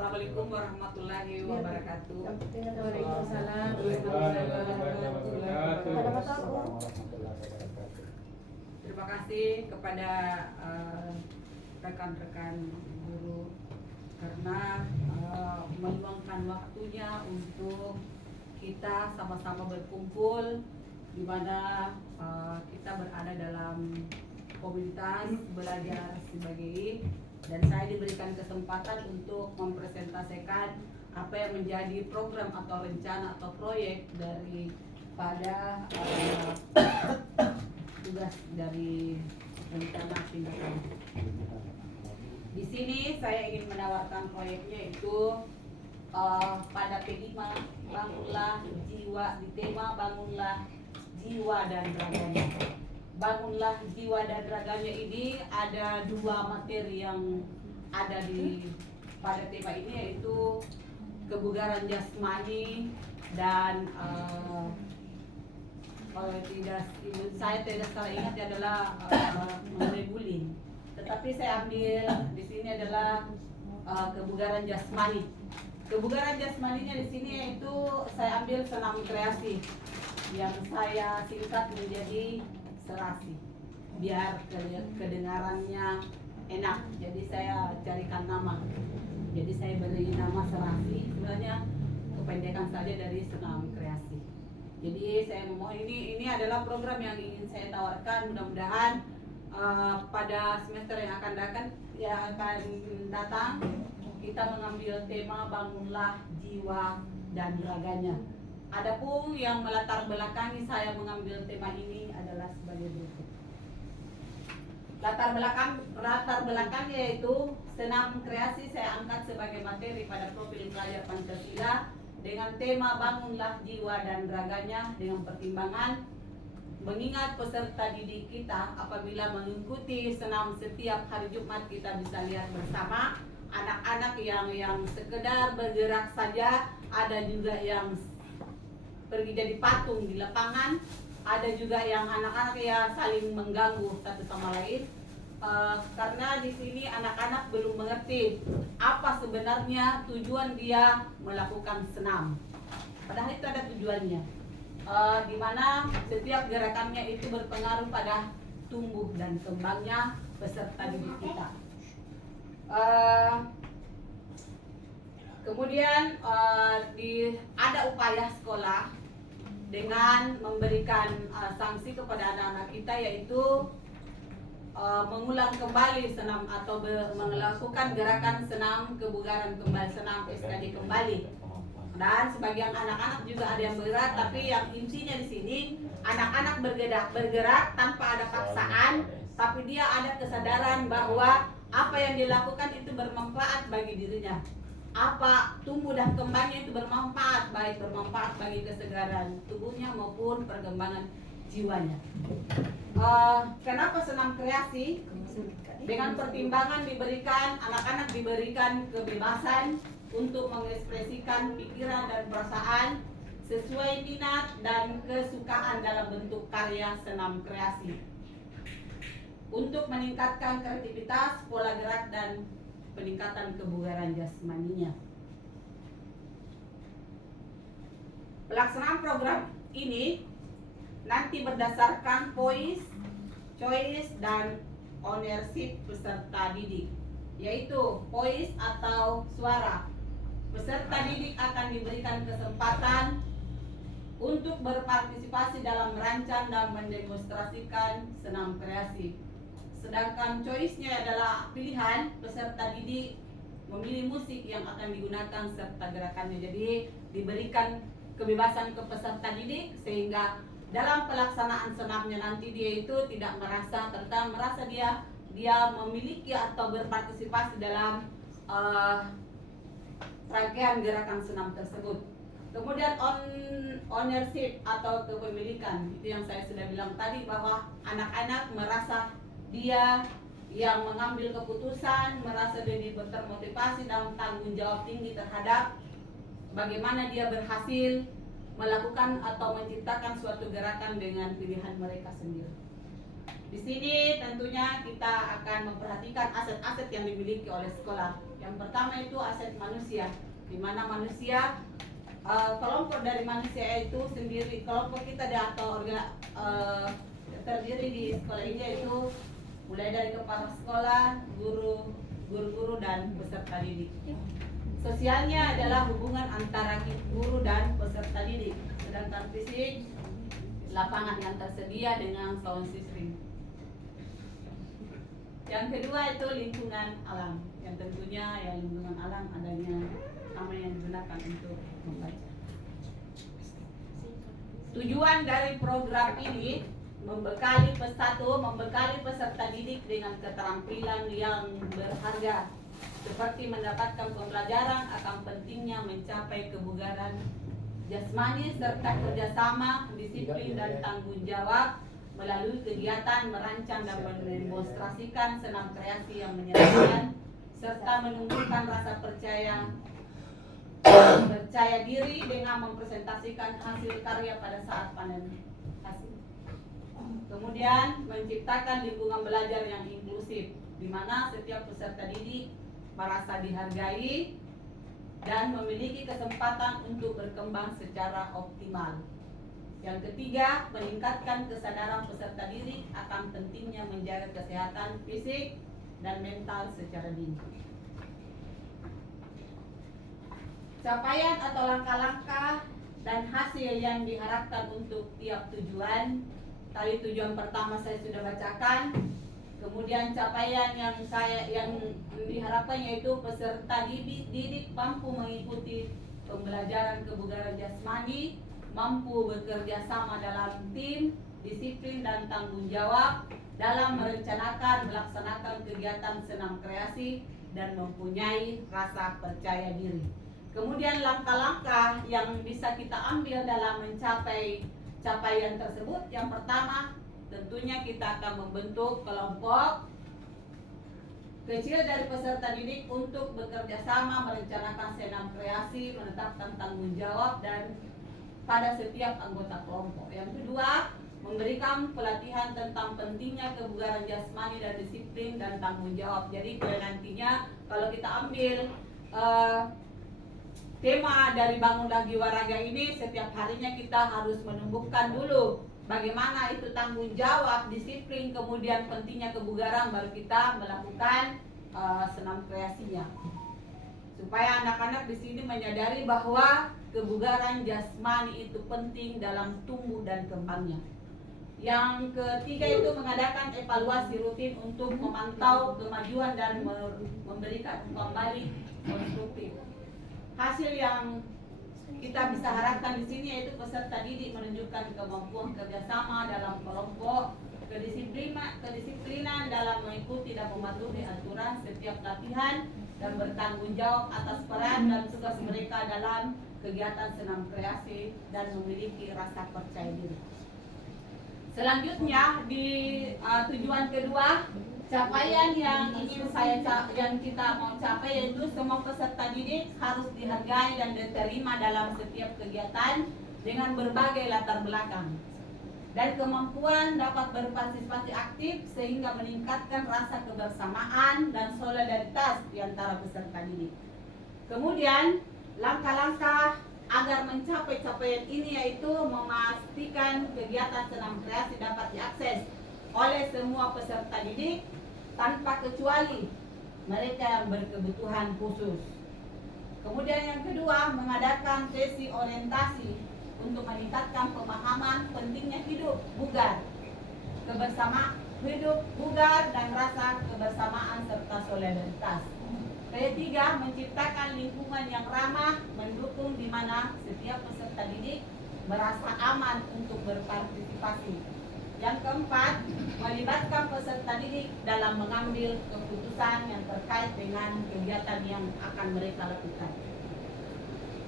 Assalamualaikum warahmatullahi wabarakatuh. Waalaikumsalam warahmatullahi wabarakatuh. Terima kasih kepada rekan-rekan guru karena meluangkan waktunya untuk kita sama-sama berkumpul di mana kita berada dalam komunitas belajar SIBAGI, dan saya diberikan kesempatan untuk mempresentasikan apa yang menjadi program atau rencana atau proyek daripada tugas dari rencana tindakan. Di sini saya ingin menawarkan proyeknya itu pada P5 bangunlah jiwa, di tema bangunlah jiwa dan raganya. Bangunlah jiwa dan raganya ini ada dua materi yang ada pada tema ini, yaitu kebugaran jasmani dan kalau saya tidak salah ingat adalah mengenai bullying. Tetapi saya ambil di sini adalah kebugaran jasmani. Kebugaran jasmaninya di sini yaitu saya ambil senam kreasi yang saya singkat menjadi serasi biar kedengarannya enak. Jadi saya carikan nama. Jadi saya beri nama serasi, sebenarnya kependekan saja dari senam kreasi. Jadi saya memohon ini adalah program yang ingin saya tawarkan. Mudah-mudahan pada semester yang akan datang kita mengambil tema bangunlah jiwa dan raganya. Adapun yang melatar belakangi saya mengambil tema ini adalah sebagai berikut. Latar belakangnya yaitu senam kreasi saya angkat sebagai materi pada profil pelajar Pancasila dengan tema bangunlah jiwa dan raganya, dengan pertimbangan mengingat peserta didik kita apabila mengikuti senam setiap hari Jumat, kita bisa lihat bersama anak-anak yang sekedar bergerak saja, ada juga yang pergi jadi patung di lapangan, ada juga yang anak-anak yang saling mengganggu satu sama lain. Karena di sini anak-anak belum mengerti apa sebenarnya tujuan dia melakukan senam. Padahal itu ada tujuannya, di mana setiap gerakannya itu berpengaruh pada tumbuh dan kembangnya peserta didik kita. Kemudian ada upaya sekolah dengan memberikan sanksi kepada anak-anak kita, yaitu mengulang kembali senam atau melakukan gerakan senam kebugaran kembali, senam SKJ kembali. Dan sebagian anak-anak juga ada yang bergerak, tapi yang intinya di sini anak-anak bergerak tanpa ada paksaan, tapi dia ada kesadaran bahwa apa yang dilakukan itu bermanfaat bagi dirinya. Apa tumbuh dan kembangnya itu bermanfaat, baik bermanfaat bagi kesegaran tubuhnya maupun perkembangan jiwanya. Kenapa senam kreasi? Dengan pertimbangan anak-anak diberikan kebebasan untuk mengekspresikan pikiran dan perasaan sesuai minat dan kesukaan dalam bentuk karya senam kreasi untuk meningkatkan kreativitas, pola gerak, dan peningkatan kebugaran jasmaninya. Pelaksanaan program ini nanti berdasarkan choice, dan ownership peserta didik, yaitu voice atau suara. Peserta didik akan diberikan kesempatan untuk berpartisipasi dalam merancang dan mendemonstrasikan senam kreasi. Sedangkan choice-nya adalah pilihan peserta didik memilih musik yang akan digunakan serta gerakannya. Jadi diberikan kebebasan ke peserta didik sehingga dalam pelaksanaan senamnya nanti dia itu tidak merasa dia memiliki atau berpartisipasi dalam rangkaian gerakan senam tersebut. Kemudian ownership atau kepemilikan, itu yang saya sudah bilang tadi, bahwa anak-anak merasa dia yang mengambil keputusan, merasa dia termotivasi dan tanggung jawab tinggi terhadap bagaimana dia berhasil melakukan atau menciptakan suatu gerakan dengan pilihan mereka sendiri. Di sini tentunya kita akan memperhatikan aset-aset yang dimiliki oleh sekolah. Yang pertama itu aset manusia, di mana manusia kelompok dari manusia itu sendiri, kelompok kita atau terdiri di sekolah ini yaitu mulai dari kepala sekolah, guru-guru dan peserta didik. Sosialnya adalah hubungan antara guru dan peserta didik, sedangkan fisik lapangan yang tersedia dengan sound system. Yang kedua itu lingkungan alam, yang tentunya lingkungan alam adanya nama yang digunakan untuk membaca. Tujuan dari program ini membekali peserta didik dengan keterampilan yang berharga, seperti mendapatkan pembelajaran akan pentingnya mencapai kebugaran jasmani serta kerjasama, disiplin dan tanggung jawab melalui kegiatan merancang dan mendemonstrasikan senam kreasi yang menyenangkan serta menumbuhkan rasa percaya diri dengan mempresentasikan hasil karya pada saat panen hasil. Kemudian menciptakan lingkungan belajar yang inklusif, di mana setiap peserta didik merasa dihargai dan memiliki kesempatan untuk berkembang secara optimal. Yang ketiga, meningkatkan kesadaran peserta didik akan pentingnya menjaga kesehatan fisik dan mental secara dini. Capaian atau langkah-langkah dan hasil yang diharapkan untuk tiap tujuan. Tadi tujuan pertama saya sudah bacakan. Kemudian capaian yang diharapkan yaitu peserta didik mampu mengikuti pembelajaran kebugaran jasmani, mampu bekerja sama dalam tim, disiplin dan tanggung jawab dalam merencanakan melaksanakan kegiatan senam kreasi dan mempunyai rasa percaya diri. Kemudian langkah-langkah yang bisa kita ambil dalam mencapai capaian tersebut, yang pertama tentunya kita akan membentuk kelompok kecil dari peserta didik untuk bekerja sama merencanakan senam kreasi, menetapkan tanggung jawab dan pada setiap anggota kelompok. Yang kedua, memberikan pelatihan tentang pentingnya kebugaran jasmani dan disiplin dan tanggung jawab. Jadi nantinya kalau kita ambil tema dari Bangunlah Jiwa Raga ini, setiap harinya kita harus menumbuhkan dulu bagaimana itu tanggung jawab, disiplin, kemudian pentingnya kebugaran, baru kita melakukan senam kreasinya. Supaya anak-anak di sini menyadari bahwa kebugaran jasmani itu penting dalam tumbuh dan kembangnya. Yang ketiga itu mengadakan evaluasi rutin untuk memantau kemajuan dan memberikan kembali konstruktif. Hasil yang kita bisa harapkan di sini yaitu peserta didik menunjukkan kemampuan kerjasama dalam kelompok, kedisiplinan dalam mengikuti dan mematuhi aturan setiap latihan, dan bertanggung jawab atas peran dan tugas mereka dalam kegiatan senam kreasi dan memiliki rasa percaya diri. Selanjutnya di tujuan kedua, capaian yang kita mau capai yaitu semua peserta didik harus dihargai dan diterima dalam setiap kegiatan dengan berbagai latar belakang, dan kemampuan dapat berpartisipasi aktif sehingga meningkatkan rasa kebersamaan dan solidaritas di antara peserta didik. Kemudian langkah-langkah agar mencapai capaian ini yaitu memastikan kegiatan senam kreasi dapat diakses oleh semua peserta didik tanpa kecuali mereka yang berkebutuhan khusus. Kemudian yang kedua, mengadakan sesi orientasi untuk meningkatkan pemahaman pentingnya hidup bugar dan rasa kebersamaan serta solidaritas. Ketiga, menciptakan lingkungan yang ramah mendukung di mana setiap peserta didik merasa aman untuk berpartisipasi. Yang keempat, melibatkan peserta didik dalam mengambil keputusan yang terkait dengan kegiatan yang akan mereka lakukan.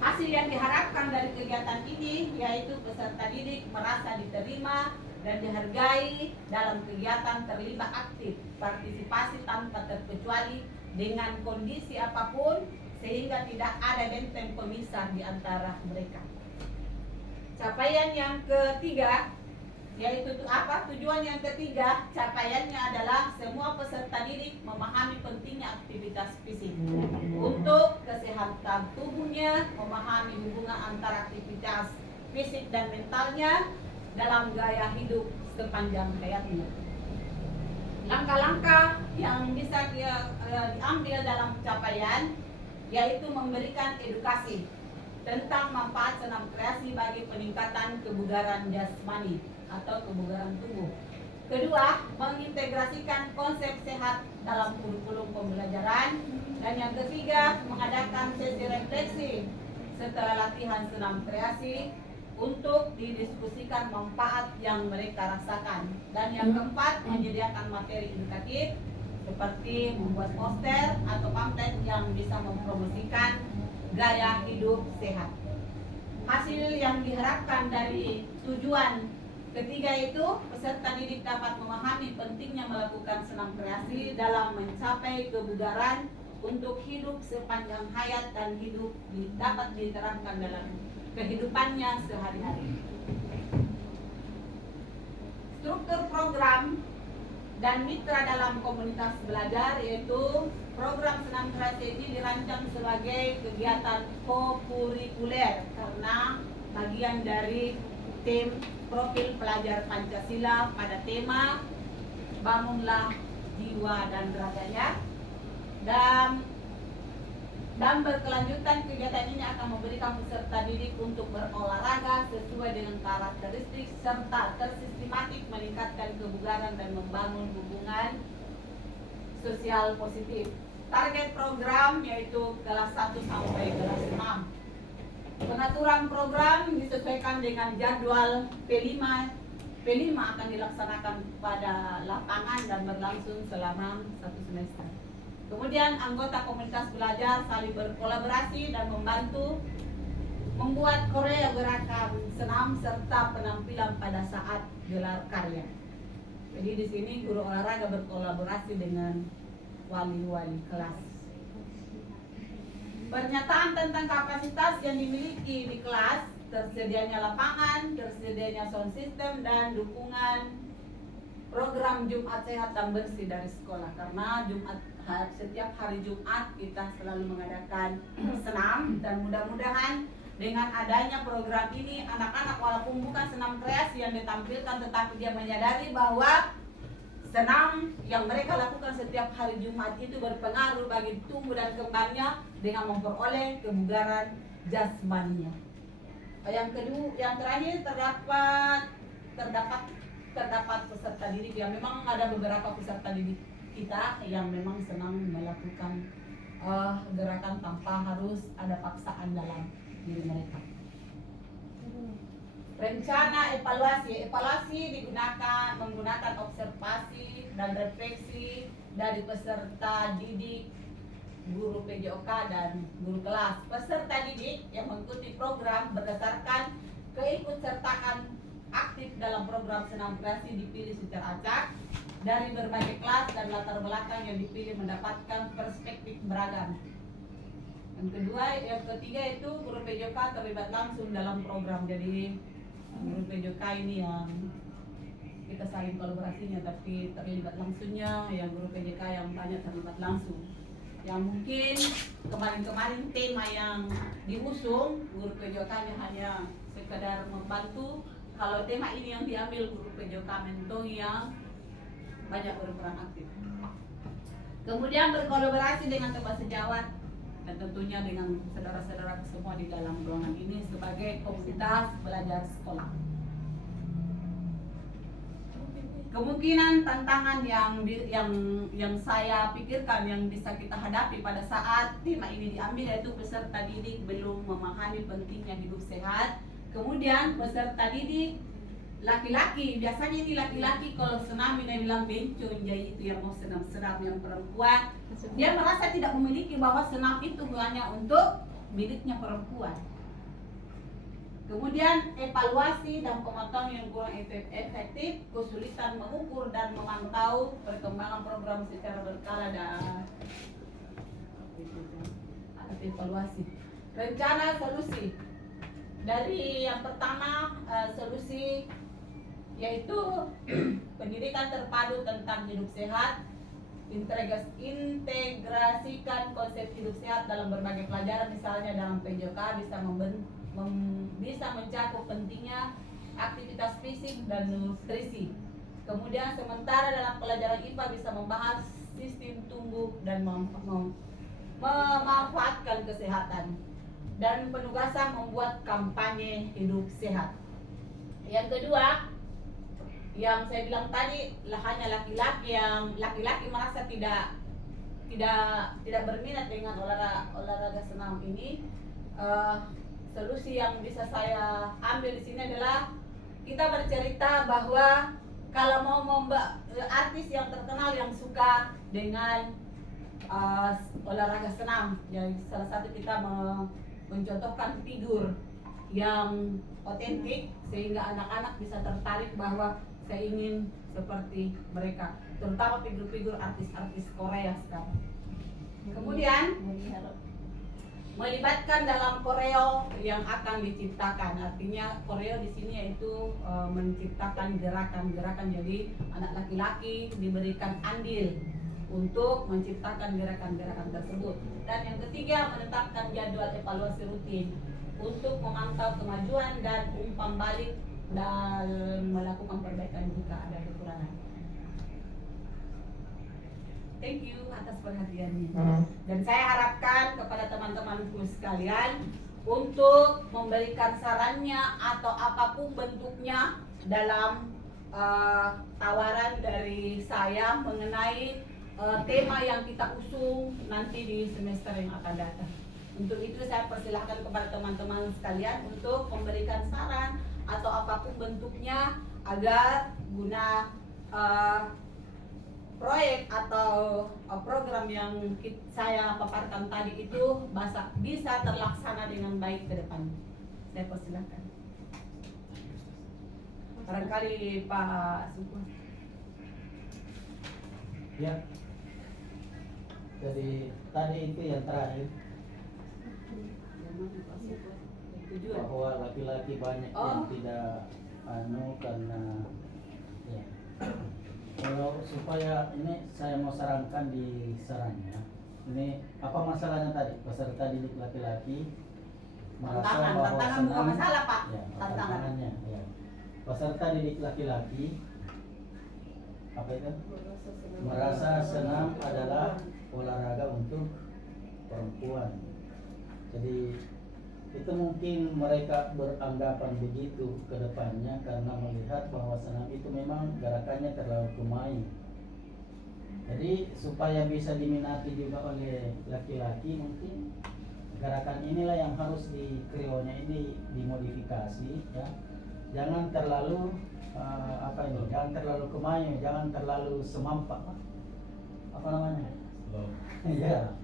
Hasil yang diharapkan dari kegiatan ini yaitu peserta didik merasa diterima dan dihargai dalam kegiatan, terlibat aktif, partisipasi tanpa terkecuali dengan kondisi apapun sehingga tidak ada benteng pemisah di antara mereka. Capaian yang ketiga Yaitu apa? Tujuan yang ketiga, capaiannya adalah semua peserta didik memahami pentingnya aktivitas fisik untuk kesehatan tubuhnya, memahami hubungan antara aktivitas fisik dan mentalnya dalam gaya hidup sepanjang hayatnya. Langkah-langkah yang bisa diambil dalam capaian yaitu memberikan edukasi tentang manfaat senam kreasi bagi peningkatan kebugaran jasmani atau kebugaran tubuh. Kedua, mengintegrasikan konsep sehat dalam kurikulum pembelajaran. Dan yang ketiga, mengadakan sesi refleksi setelah latihan senam kreasi untuk didiskusikan manfaat yang mereka rasakan. Dan yang keempat, menyediakan materi edukatif seperti membuat poster atau pamflet yang bisa mempromosikan gaya hidup sehat. Hasil yang diharapkan dari tujuan ketiga itu, peserta didik dapat memahami pentingnya melakukan senam kreasi dalam mencapai kebugaran untuk hidup sepanjang hayat dan hidup dapat diterapkan dalam kehidupannya sehari-hari. Struktur program dan mitra dalam komunitas belajar, yaitu program senam kreasi ini dirancang sebagai kegiatan kokurikuler karena bagian dari tim profil pelajar Pancasila pada tema Bangunlah Jiwa dan Raganya. Dan berkelanjutan, kegiatan ini akan memberikan peserta didik untuk berolahraga sesuai dengan karakteristik serta tersistematik meningkatkan kebugaran dan membangun hubungan sosial positif. Target program yaitu kelas 1 sampai kelas 6. Pengaturan program disesuaikan dengan jadwal P5 akan dilaksanakan pada lapangan dan berlangsung selama 1 semester. Kemudian anggota komunitas belajar saling berkolaborasi dan membantu membuat koreografi senam serta penampilan pada saat gelar karya. Jadi di sini guru olahraga berkolaborasi dengan wali-wali kelas. Pernyataan tentang kapasitas yang dimiliki di kelas, tersedianya lapangan, tersedianya sound system, dan dukungan program Jumat Sehat dan Bersih dari sekolah. Karena setiap hari Jumat kita selalu mengadakan senam, dan mudah-mudahan dengan adanya program ini anak-anak walaupun bukan senam kreasi yang ditampilkan, tetapi dia menyadari bahwa senam yang mereka lakukan setiap hari Jumat itu berpengaruh bagi tumbuh dan kembangnya dengan memperoleh kebugaran jasmaninya. Yang terakhir terdapat peserta didik yang memang ada beberapa peserta didik kita yang memang senang melakukan gerakan tanpa harus ada paksaan dalam diri mereka. Rencana evaluasi menggunakan observasi dan refleksi dari peserta didik, guru PJOK dan guru kelas. Peserta didik yang mengikuti program berdasarkan keikutsertaan aktif dalam program senam kreasi dipilih secara acak dari berbagai kelas dan latar belakang yang dipilih mendapatkan perspektif beragam. Yang ketiga itu guru PJOK terlibat langsung dalam program. Jadi guru PJOK ini yang kita saling kolaborasinya tapi terlibat langsungnya, yang guru PJK yang banyak terlibat langsung. Yang mungkin kemarin-kemarin tema yang diusung guru PJK hanya sekedar membantu. Kalau tema ini yang diambil guru PJK Mentong yang banyak berperan aktif. Kemudian berkolaborasi dengan teman sejawat dan tentunya dengan saudara-saudara semua di dalam ruangan ini sebagai komunitas belajar sekolah. Kemungkinan tantangan yang saya pikirkan yang bisa kita hadapi pada saat tema ini diambil yaitu peserta didik belum memahami pentingnya hidup sehat. Kemudian peserta didik laki-laki, biasanya ini laki-laki kalau senam ini bilang bencong, jadi itu yang mau senam-senam. Yang perempuan dia merasa tidak memiliki bahwa senam itu hanya untuk miliknya perempuan. Kemudian evaluasi dan pemantauan yang kurang efektif, kesulitan mengukur dan memantau perkembangan program secara berkala dan evaluasi. Rencana solusi. Dari yang pertama, solusi yaitu pendidikan terpadu tentang hidup sehat, integrasikan konsep hidup sehat dalam berbagai pelajaran, misalnya dalam PJK bisa mencakup pentingnya aktivitas fisik dan nutrisi. Kemudian sementara dalam pelajaran IPA bisa membahas sistem tumbuh dan memanfaatkan kesehatan, dan penugasan membuat kampanye hidup sehat. Yang kedua, yang saya bilang tadi, hanya laki-laki merasa tidak berminat dengan olahraga senam ini. Solusi yang bisa saya ambil di sini adalah kita bercerita bahwa kalau mau artis yang terkenal yang suka dengan olahraga senam, jadi salah satu kita mencontohkan figur yang otentik sehingga anak-anak bisa tertarik bahwa saya ingin seperti mereka, terutama figur-figur artis-artis Korea sekarang. Kemudian melibatkan dalam koreo yang akan diciptakan, artinya koreo di sini yaitu menciptakan gerakan-gerakan, jadi anak laki-laki diberikan andil untuk menciptakan gerakan-gerakan tersebut. Dan yang ketiga, menetapkan jadwal evaluasi rutin untuk memantau kemajuan dan umpan balik dan melakukan perbaikan jika ada kekurangan. Thank you atas perhatiannya. Dan saya harapkan kepada teman-temanku sekalian untuk memberikan sarannya atau apapun bentuknya dalam tawaran dari saya mengenai tema yang kita usung nanti di semester yang akan datang. Untuk itu saya persilahkan kepada teman-teman sekalian untuk memberikan saran atau apapun bentuknya agar guna proyek atau program yang saya paparkan tadi itu bisa terlaksana dengan baik ke depan. Saya persilahkan. Barangkali Pak Sukun. Ya. Jadi tadi itu yang terakhir bahwa laki-laki banyak yang tidak karena ya. Kalau supaya ini saya mau sarankan di sarannya, ini apa masalahnya tadi? Peserta didik laki-laki merasa bahwa tantangan bukan masalah Pak, ya, tantangannya. Ya. Peserta didik laki-laki apa itu? Merasa senam adalah olahraga untuk perempuan. Jadi itu mungkin mereka beranggapan begitu ke depannya karena melihat bahwa senam itu memang gerakannya terlalu kemai. Jadi supaya bisa diminati juga oleh laki-laki, mungkin gerakan inilah yang harus di krionya ini dimodifikasi ya. Jangan terlalu jangan terlalu kemai, jangan terlalu semampak. Apa namanya? Iya.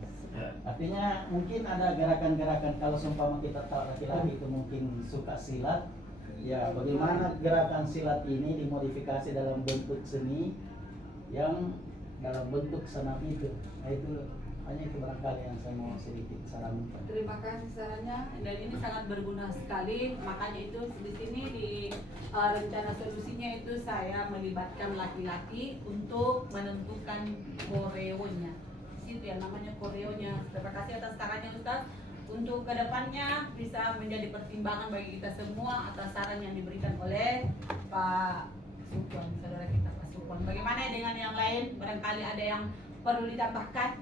Artinya mungkin ada gerakan-gerakan, kalau seumpama kita tahu laki-laki itu mungkin suka silat, ya bagaimana gerakan silat ini dimodifikasi dalam bentuk seni yang dalam bentuk senam itu. Nah itu hanya itu barangkali yang saya mau sedikit sarankan. Terima kasih sarannya, dan ini sangat berguna sekali. Makanya itu di sini di rencana solusinya itu saya melibatkan laki-laki untuk menentukan koreonya. Itu yang namanya koreonya. Terima kasih atas sarannya Ustaz. Untuk kedepannya bisa menjadi pertimbangan bagi kita semua atas saran yang diberikan oleh Pak Sukwan, saudara kita Pak Sukwan. Bagaimana dengan yang lain? Barangkali ada yang perlu ditambahkan.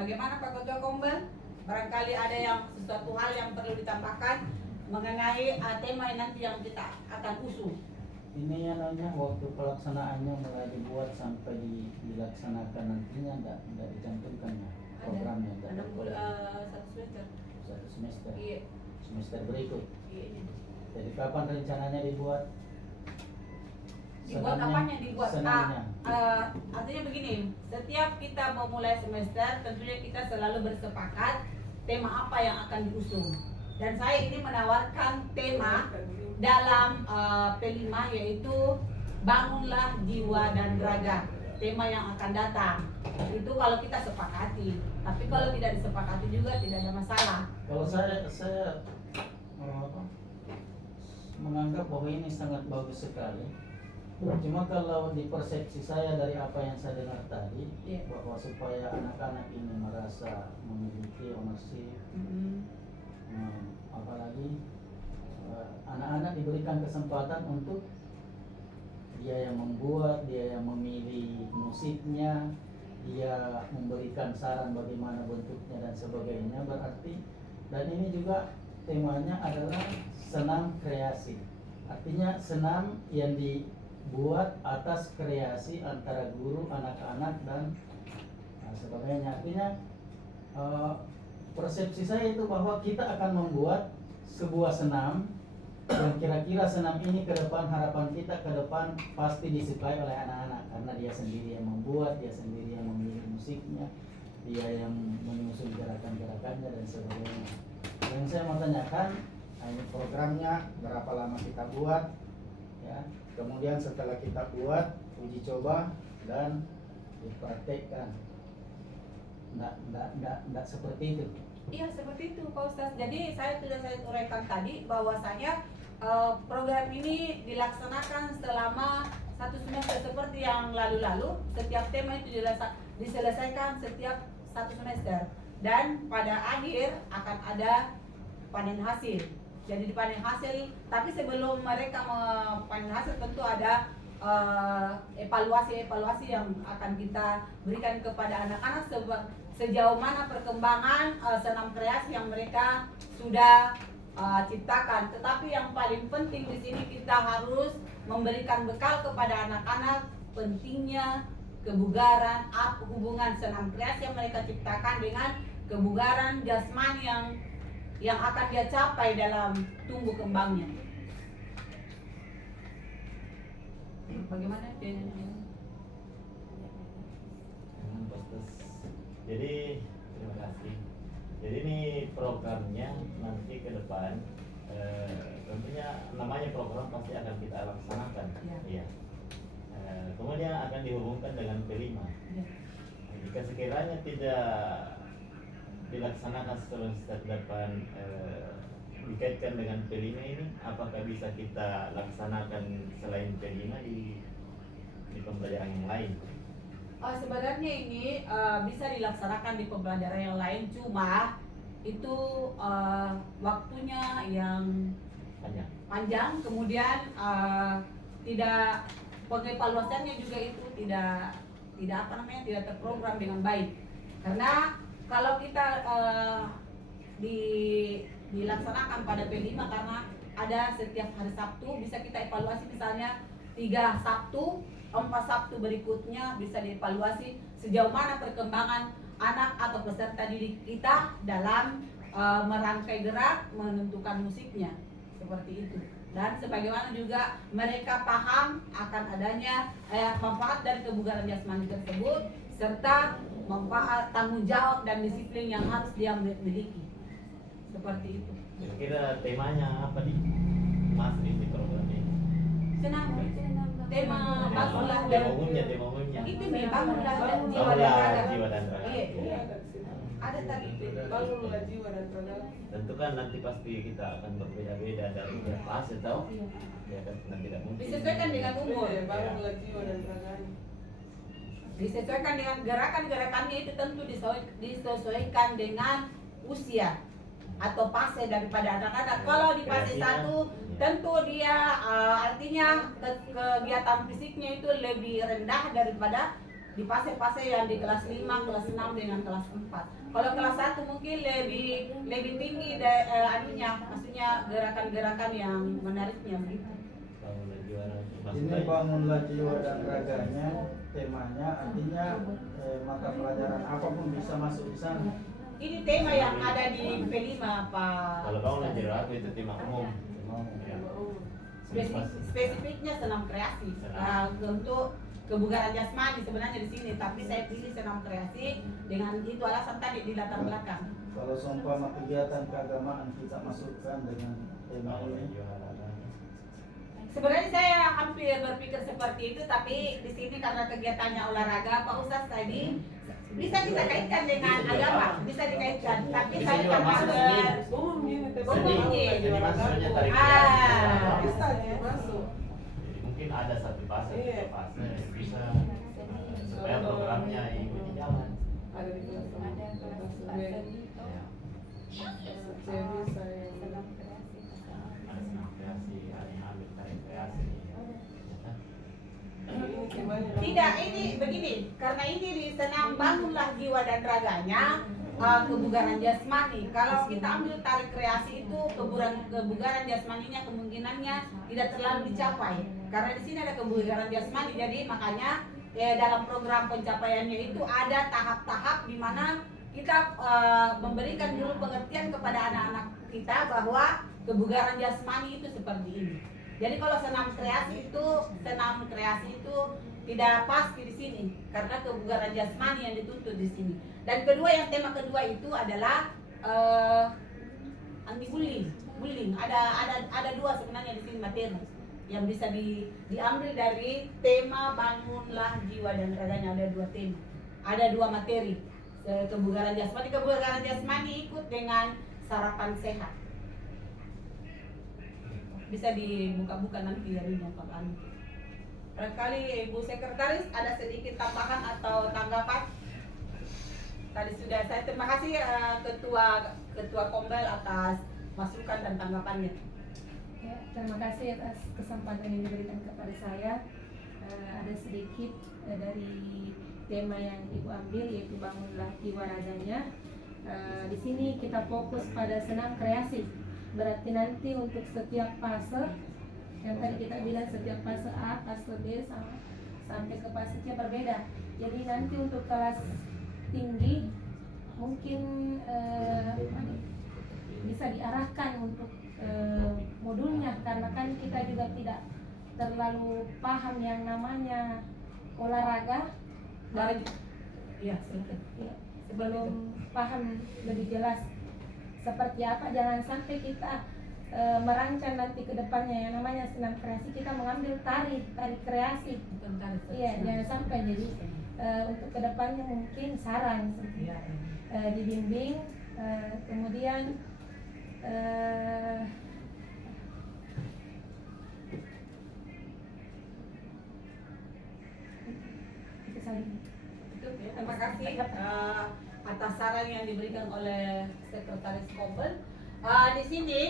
Bagaimana Pak Ketua Kombel? Barangkali ada yang sesuatu hal yang perlu ditambahkan mengenai tema nanti yang kita akan usung. Ini yang namanya waktu pelaksanaannya mulai dibuat sampai dilaksanakan nantinya tidak dicantumkan ya programnya. Ada 1 semester. 1 semester. Iya. Semester berikut. Iya. Jadi kapan rencananya dibuat? Dibuat apanya? Dibuat senamnya. Artinya begini, setiap kita mau mulai semester tentunya kita selalu bersepakat tema apa yang akan diusung. Dan saya ini menawarkan tema dalam P5 yaitu bangunlah jiwa dan raga, tema yang akan datang. Itu kalau kita sepakati, tapi kalau tidak disepakati juga tidak ada masalah. Kalau saya menganggap bahwa ini sangat bagus sekali. Cuma kalau di persepsi saya dari apa yang saya dengar tadi, Iya. bahwa supaya anak-anak ini merasa memiliki ownership, apalagi anak-anak diberikan kesempatan untuk dia yang membuat, dia yang memilih musiknya, dia memberikan saran bagaimana bentuknya dan sebagainya, berarti. Dan ini juga temanya adalah senam kreasi, artinya senam yang dibuat atas kreasi antara guru, anak-anak dan sebagainya. Artinya persepsi saya itu bahwa kita akan membuat sebuah senam dan kira-kira senam ini ke depan, harapan kita ke depan pasti disukai oleh anak-anak karena dia sendiri yang membuat, dia sendiri yang memilih musiknya, dia yang menyusun gerakan-gerakannya dan sebagainya. Yang saya mau tanyakan, ini programnya berapa lama kita buat, ya. Kemudian setelah kita buat, uji coba dan dipraktekkan. Nggak seperti itu. Iya seperti itu Pak Ustaz. Jadi saya uraikan tadi bahwasanya program ini dilaksanakan selama 1 semester seperti yang lalu-lalu. Setiap tema itu diselesaikan setiap 1 semester dan pada akhir akan ada panen hasil. Jadi di panen hasil, tapi sebelum mereka panen hasil tentu ada evaluasi yang akan kita berikan kepada anak-anak sejauh mana perkembangan senam kreasi yang mereka sudah ciptakan. Tetapi yang paling penting di sini kita harus memberikan bekal kepada anak-anak pentingnya kebugaran, hubungan senam kreasi yang mereka ciptakan dengan kebugaran jasmani yang akan dia capai dalam tumbuh kembangnya. Bagaimana? Jadi terima kasih. Jadi ini programnya nanti ke depan tentunya namanya program pasti akan kita laksanakan. Iya. Kemudian akan dihubungkan dengan P5. Ya. Jika sekiranya tidak dilaksanakan semester depan dikaitkan dengan P5 ini, apakah bisa kita laksanakan selain P5 di pembelajaran yang lain? Sebenarnya ini bisa dilaksanakan di pembelajaran yang lain, cuma itu waktunya yang panjang, kemudian tidak pengevaluasiannya juga itu tidak terprogram dengan baik. Karena kalau kita dilaksanakan pada P5 karena ada setiap hari Sabtu, bisa kita evaluasi misalnya 3 Sabtu, 4 Sabtu berikutnya bisa dievaluasi sejauh mana perkembangan anak atau peserta didik kita dalam merangkai gerak, menentukan musiknya, seperti itu. Dan sebagaimana juga mereka paham akan adanya manfaat dari kebugaran jasmani tersebut serta manfaat tanggung jawab dan disiplin yang harus dia miliki, seperti itu. Kira-kira temanya apa Mas di program ini? Senang, tema bangunlah Tema umumnya. itu nih bangunlah jiwa dan Bangunlah raga. jiwa dan raga. Iya. Ada tadi Bangunlah jiwa dan raga. Tentu kan nanti pasti kita akan berbeda-beda dari tiap fase tahu. Iya. Ya kan tidak mungkin. Disesuaikan dengan umur. Bangunlah jiwa dan raganya. Disesuaikan dengan gerakannya itu tentu disesuaikan dengan usia atau fase daripada anak-anak. Kalau di fase 1 tentu dia artinya kegiatan fisiknya itu lebih rendah daripada di fase-fase yang di kelas 5, kelas 6 dengan kelas 4. Kalau kelas 1 mungkin lebih tinggi maksudnya gerakan-gerakan yang menariknya begitu. Ini bangunlah jiwa dan raganya, temanya artinya mata pelajaran apapun bisa masuk di sana. Ini tema yang ada di P5 Pak. Kalau bangunlah jiwa raga itu tema umum. Ya. Spesifiknya senam kreasi. Untuk kebugaran jasmani sebenarnya di sini, tapi saya pilih senam kreasi dengan itu alasan tadi di latar belakang. Kalau seumpama kegiatan keagamaan kita masukkan dengan tema ini, sebenarnya saya hampir berpikir seperti itu, tapi di sini karena kegiatannya olahraga Pak Ustaz tadi bisa kita kaitkan dengan agama, bisa dikaitkan. Tapi Bisa saya juga karena masuk sini. seni maksudnya tarik Ah. kreasi. Bisa Ji, masuk. Jadi mungkin ada satu fase, Iya. dua fase bisa supaya programnya ini jalan. Ada di kelas sama. Ada kelas Kelas B. seni toh. Ya. C bisa yang Senam kreasi. Ada senam kreasi, ada yang ambil tarik kreasi. Ya. ini gimana? Tidak, ini begini, karena ini di senam bangunlah jiwa dan raganya, kebugaran jasmani. Kalau kita ambil tarik kreasi itu kebugaran jasmaninya kemungkinannya tidak terlalu dicapai. Karena di sini ada kebugaran jasmani, jadi makanya dalam program pencapaiannya itu ada tahap-tahap di mana kita memberikan dulu pengertian kepada anak-anak kita bahwa kebugaran jasmani itu seperti ini. Jadi kalau senam kreasi itu tidak pasti di sini karena kebugaran jasmani yang dituntut di sini. Dan kedua, yang tema kedua itu adalah anti bullying. Ada dua sebenarnya di sini materi yang bisa diambil dari tema bangunlah jiwa dan raganya. Ada dua tema, ada dua materi. Kebugaran jasmani ikut dengan sarapan sehat. Bisa dibuka-buka nanti dari Pak Anu. Barangkali Ibu Sekretaris ada sedikit tambahan atau tanggapan? Tadi sudah saya terima kasih Ketua Kombel atas masukan dan tanggapannya. Ya, terima kasih atas kesempatan yang diberikan kepada saya. Ada sedikit dari tema yang Ibu ambil, yaitu bangunlah jiwa raganya. Di sini kita fokus pada senam kreasi. Berarti nanti untuk setiap fase yang tadi kita bilang, setiap fase A, fase B sampai ke fase C berbeda. Jadi nanti untuk kelas tinggi mungkin bisa diarahkan untuk modulnya, karena kan kita juga tidak terlalu paham yang namanya olahraga. Dari iya, silakan. Ya, sebelum paham lebih jelas seperti apa, jangan sampai kita merancang nanti ke depannya yang namanya senam kreasi kita mengambil tari kreasi. Bukan tarik. Iya, jangan sampai. Jadi untuk kedepannya mungkin saran Iya, dibimbing, kemudian itu saja. Itu ya, terima kasih atas saran yang diberikan oleh Sekretaris Kombel. Di sini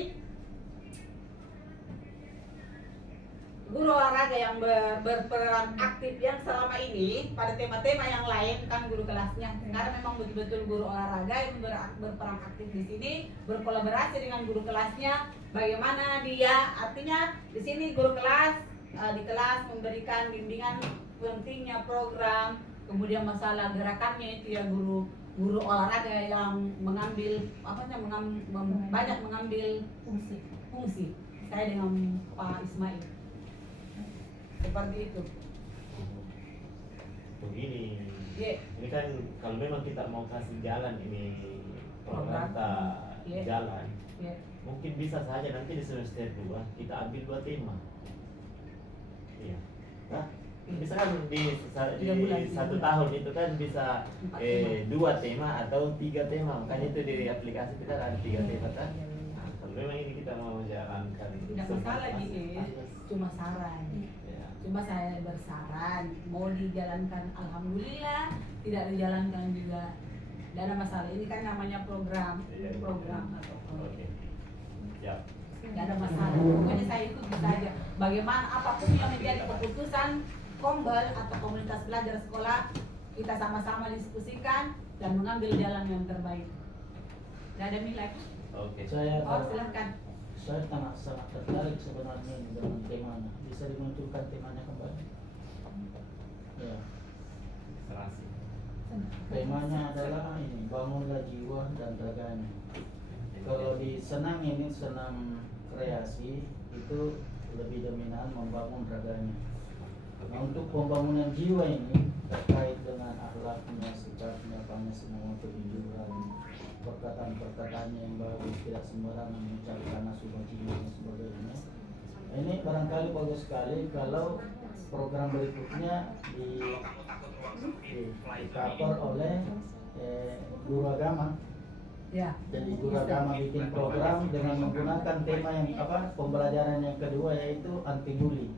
guru olahraga yang berperan aktif yang selama ini pada tema-tema yang lain kan guru kelasnya. Sekarang memang betul-betul guru olahraga yang berperan aktif di sini, berkolaborasi dengan guru kelasnya. Bagaimana dia, artinya di sini guru kelas di kelas memberikan bimbingan pentingnya program, kemudian masalah gerakannya itu ya guru olahraga yang mengambil banyak mengambil fungsi. Saya dengan Pak Ismail seperti itu. Begini, Iya. ini kan kalau memang kita mau kasih jalan ini program kita Iya. jalan, Ya. mungkin bisa saja nanti di semester 2 kita ambil 2 tema. Iya. Nah, misalkan di 3 bulan, 1 3 tahun itu kan bisa 4 tema. 2 tema atau 3 tema. Makanya itu di aplikasi kita ada 3 tema kan. Nah, kalau memang ini kita mau jalankan Tidak semua masalah fase, gitu, cuma saran. ya. Cuma saya bersaran, mau dijalankan alhamdulillah, tidak dijalankan juga tidak ada masalah. Ini kan namanya program Iya. atau Oke. Siap. tidak ada masalah. Pokoknya saya ikut saja. Bagaimana apapun yang menjadi keputusan Kombel atau komunitas belajar sekolah, kita sama-sama diskusikan dan mengambil jalan yang terbaik. Tidak ada nilai. Oke. Oh, silahkan. Saya sangat tertarik sebenarnya dengan temanya. Bisa dimunculkan temanya kembali. Ya, Serasi. temanya adalah ini, bangunlah jiwa dan raganya. Kalau di senam ini, senam kreasi itu lebih dominan membangun raganya. Nah, untuk pembangunan jiwa ini terkait dengan akhlaknya, sikapnya, apanya semua, kejujuran, perkataan-perkataannya yang bagus, tidak sembarangan mengucapkan nasubajinya dan sebagainya. Ini barangkali bagus sekali kalau program berikutnya di cover oleh guru agama Ya. Jadi guru agama bikin program dengan menggunakan tema yang pembelajaran yang kedua yaitu anti bully.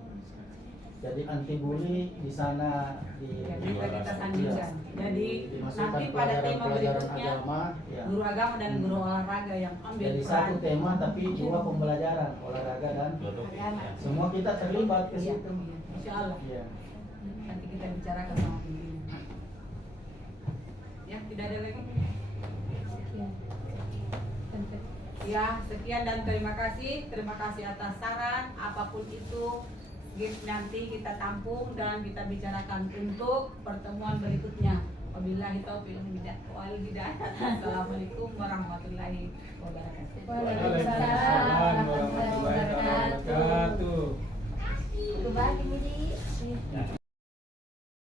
Jadi anti bully di sana Ya, bisa kita sandingkan. Jadi dimasukkan nanti pada tema pelajaran berikutnya agama, ya. guru agama dan guru olahraga yang ambil Jadi satu tema tapi dua pembelajaran olahraga dan agama. semua kita terlibat ke Iya, situ. Insya Allah. Iya. Nanti kita bicarakan sama pimpinan. Ya, tidak ada lagi. Sekian. Tante. Ya, sekian dan terima kasih. Terima kasih atas saran apapun itu. Nanti kita tampung dan kita bicarakan untuk pertemuan berikutnya. Wabillahi taufiq wal hidayah. Assalamualaikum warahmatullahi wabarakatuh. Waalaikumsalam warahmatullahi wabarakatuh. Kembali ini.